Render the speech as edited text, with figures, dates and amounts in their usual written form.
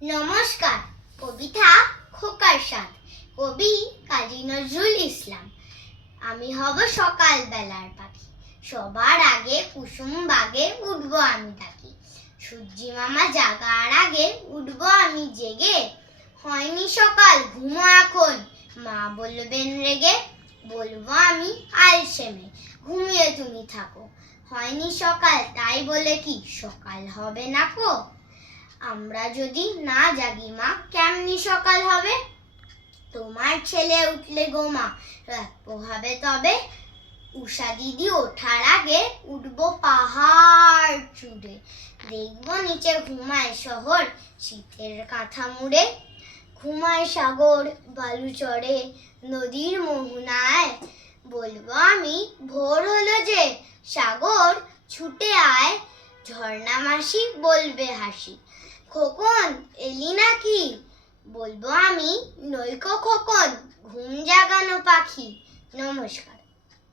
নমস্কার। কবিতা খোকার সাথ, কবি কাজী নজরুল ইসলাম। আমি হব সকাল বেলার পাখি, সবার আগে কুসুম বাগে উঠবো আমি ডাকি। সূর্যি মামা জাগার আগে উঠবো আমি জেগে। হয়নি সকাল ঘুমো এখন, মা বলবেন রেগে। বলবো আমি আলসেমে, ঘুমিয়ে তুমি থাকো। হয়নি সকাল তাই বলে কি সকাল হবে না কো? আমরা যদি না জাগি মা, কেমনি সকাল হবে? তোমার ছেলে উঠলে গো মা, রাত পোহাবে তবে। উষা দিদি ওঠার আগে উঠবো পাহাড় চূড়ে। দেখবো নিচে ঘুমায় শহর, শীতের কাঁথা মুড়ে। ঘুমায় সাগর বালু চড়ে নদীর মোহনায়। বলবো আমি ভোর হলো যে, সাগর ছুটে আয়। ঝর্ণা মাসি বলবে হাসি, খোকন এলি নাকি? বলবো আমি নইকো খোকন, ঘুম জাগানো পাখি। নমস্কার।